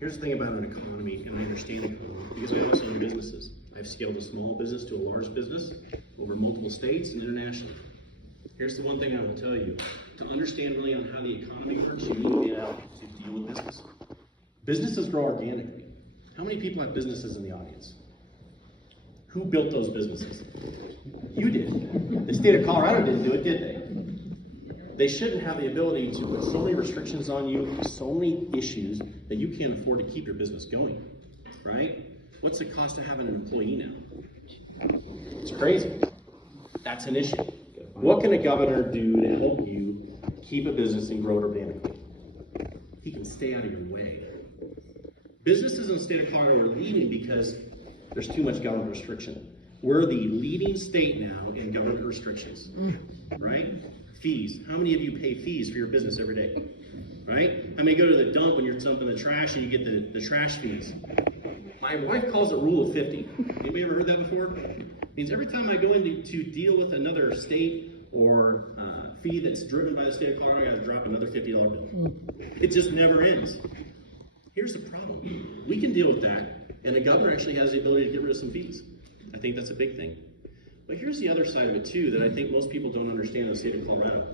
Here's the thing about an economy, and I understand the economy, because I also own businesses. I've scaled a small business to a large business over multiple states and internationally. Here's the one thing I will tell you. To understand really on how the economy works, you need to be able to deal with business. Businesses grow organically. How many people have businesses in the audience? Who built those businesses? You did. The state of Colorado didn't do it, did they? They shouldn't have the ability to put so many restrictions on you, so many issues, that you can't afford to keep your business going, right? What's the cost of having an employee now? It's crazy. That's an issue. What can a governor do to help you keep a business and grow it organically? He can stay out of your way. Businesses in the state of Colorado are leading because there's too much government restriction. We're the leading state now in government restrictions, right? Fees. How many of you pay fees for your business every day, right? How many go to the dump when you're dumping the trash and you get the trash fees? My wife calls it rule of 50. Anybody ever heard that before? It means every time I go in to deal with another state or fee that's driven by the state of Colorado, I gotta drop another $50 bill. It just never ends. Here's the problem. We can deal with that, and the governor actually has the ability to get rid of some fees. I think that's a big thing. But here's the other side of it too that I think most people don't understand in the state of Colorado.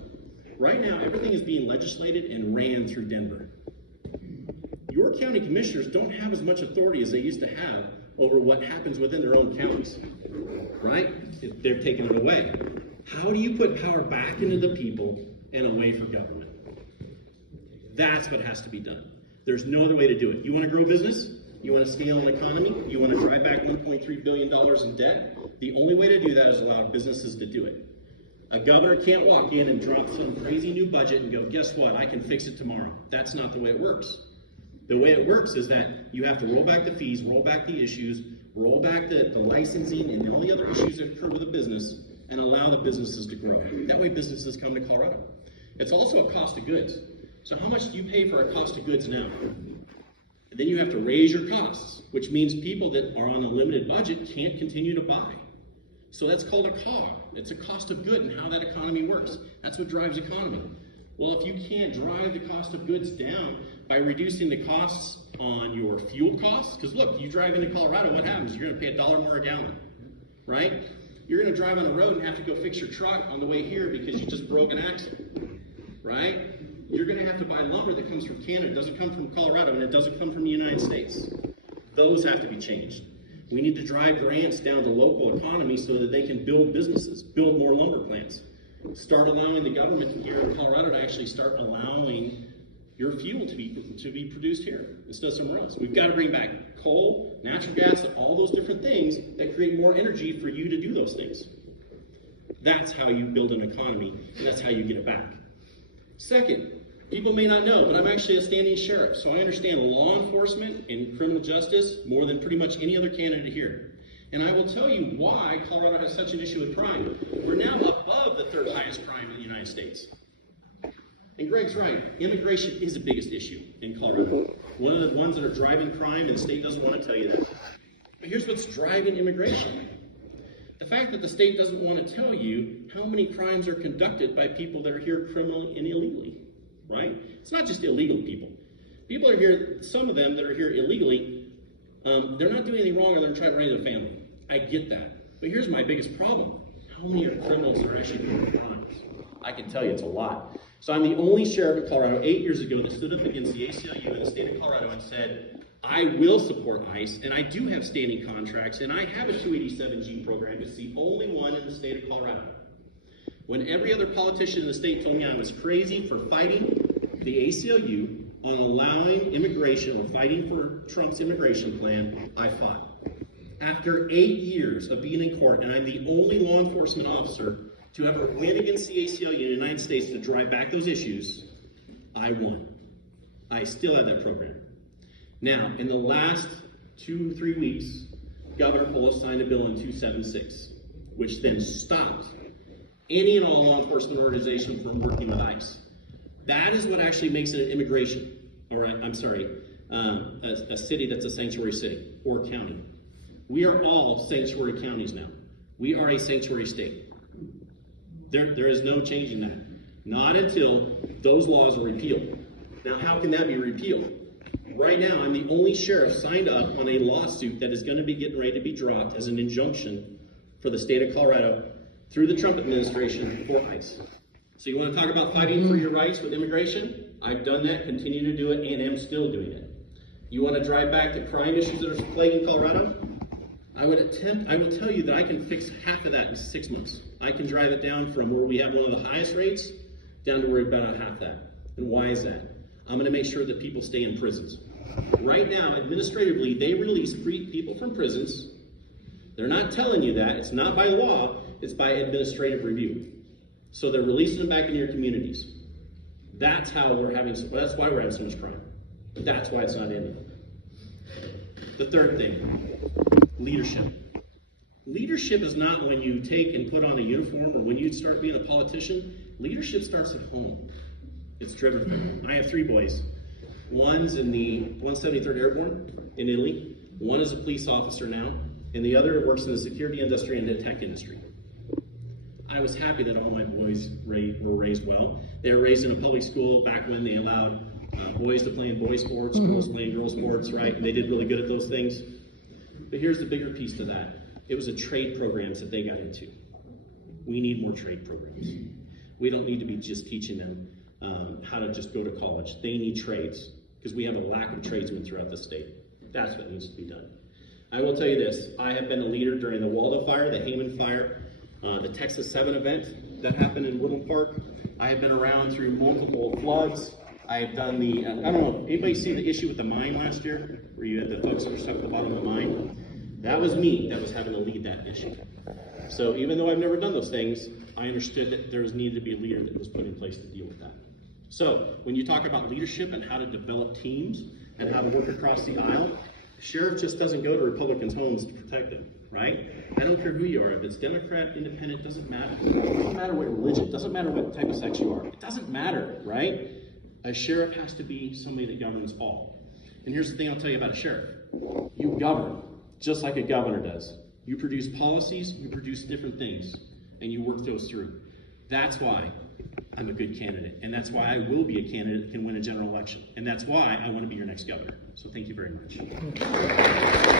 Right now, everything is being legislated and ran through Denver. Your county commissioners don't have as much authority as they used to have over what happens within their own counties, right? They're taking it away. How do you put power back into the people and away from government? That's what has to be done. There's no other way to do it. You want to grow business? You want to scale an economy? You want to drive back $1.3 billion in debt? The only way to do that is allow businesses to do it. A governor can't walk in and drop some crazy new budget and go, guess what, I can fix it tomorrow. That's not the way it works. The way it works is that you have to roll back the fees, roll back the issues, roll back the licensing and all the other issues that occur with a business, and allow the businesses to grow. That way businesses come to Colorado. It's also a cost of goods. So how much do you pay for a cost of goods now? And then you have to raise your costs, which means people that are on a limited budget can't continue to buy. So that's called a COG. It's a cost of good and how that economy works. That's what drives economy. Well, if you can't drive the cost of goods down by reducing the costs on your fuel costs, because look, you drive into Colorado, what happens? You're going to pay $1 more a gallon, right? You're going to drive on the road and have to go fix your truck on the way here because you just broke an axle, right? You're going to have to buy lumber that comes from Canada. It doesn't come from Colorado, and it doesn't come from the United States. Those have to be changed. We need to drive grants down to local economy so that they can build businesses, build more lumber plants. Start allowing the government here in Colorado to actually start allowing your fuel to be produced here instead of somewhere else. We've got to bring back coal, natural gas, and all those different things that create more energy for you to do those things. That's how you build an economy, and that's how you get it back. Second, people may not know, but I'm actually a standing sheriff, so I understand law enforcement and criminal justice more than pretty much any other candidate here. And I will tell you why Colorado has such an issue with crime. We're now above the third highest crime in the United States. And Greg's right, immigration is the biggest issue in Colorado. One of the ones that are driving crime, and the state doesn't want to tell you that. But here's what's driving immigration. The fact that the state doesn't want to tell you how many crimes are conducted by people that are here criminally and illegally, right? It's not just illegal people. People are here, some of them that are here illegally, they're not doing anything wrong or they're trying to raise a family. I get that. But here's my biggest problem. How many are criminals that are actually doing crimes? I can tell you it's a lot. So I'm the only sheriff of Colorado 8 years ago that stood up against the ACLU in the state of Colorado and said, I will support ICE, and I do have standing contracts, and I have a 287G program. It's the only one in the state of Colorado. When every other politician in the state told me I was crazy for fighting the ACLU on allowing immigration or fighting for Trump's immigration plan, I fought. After 8 years of being in court, and I'm the only law enforcement officer to ever win against the ACLU in the United States to drive back those issues, I won. I still have that program. Now, in the last 2-3 weeks, Governor Polis signed a bill in 276, which then stopped any and all law enforcement organization from working with ICE. That is what actually makes it an immigration, a city that's a sanctuary city or county. We are all sanctuary counties now. We are a sanctuary state. There is no changing that. Not until those laws are repealed. Now, how can that be repealed? Right now, I'm the only sheriff signed up on a lawsuit that is going to be getting ready to be dropped as an injunction for the state of Colorado through the Trump administration for ICE. So you want to talk about fighting for your rights with immigration? I've done that, continue to do it, and am still doing it. You want to drive back the crime issues that are plaguing Colorado? I would tell you that I can fix half of that in 6 months. I can drive it down from where we have one of the highest rates down to where we're about half that. And why is that? I'm going to make sure that people stay in prisons. Right now, administratively, they release people from prisons. They're not telling you that. It's not by law. It's by administrative review. So they're releasing them back into your communities. That's why we're having so much crime. That's why it's not ending. The third thing, leadership. Leadership is not when you take and put on a uniform or when you start being a politician. Leadership starts at home. It's driven from home. I have 3 boys. One's in the 173rd Airborne in Italy. One is a police officer now, and the other works in the security industry and the tech industry. I was happy that all my boys were raised well. They were raised in a public school back when they allowed boys to play in boys sports, girls playing girls sports, right? And they did really good at those things. But here's the bigger piece to that. It was the trade programs that they got into. We need more trade programs. We don't need to be just teaching them how to just go to college. They need trades because we have a lack of tradesmen throughout the state. That's what needs to be done. I will tell you this. I have been a leader during the Waldo fire, the Hayman fire, the Texas 7 event that happened in Woodland Park. I have been around through multiple floods. I have done the, I don't know, anybody see the issue with the mine last year where you had the folks that were stuck at the bottom of the mine? That was me that was having to lead that issue. So even though I've never done those things, I understood that there needed to be a leader that was put in place to deal with that. So when you talk about leadership and how to develop teams and how to work across the aisle, the sheriff just doesn't go to Republicans' homes to protect them, right? I don't care who you are. If it's Democrat, Independent, doesn't matter. It doesn't matter what religion, doesn't matter what type of sex you are. It doesn't matter, right? A sheriff has to be somebody that governs all. And here's the thing I'll tell you about a sheriff. You govern, just like a governor does. You produce policies, you produce different things, and you work those through. That's why I'm a good candidate, and that's why I will be a candidate that can win a general election. And that's why I want to be your next governor. So thank you very much.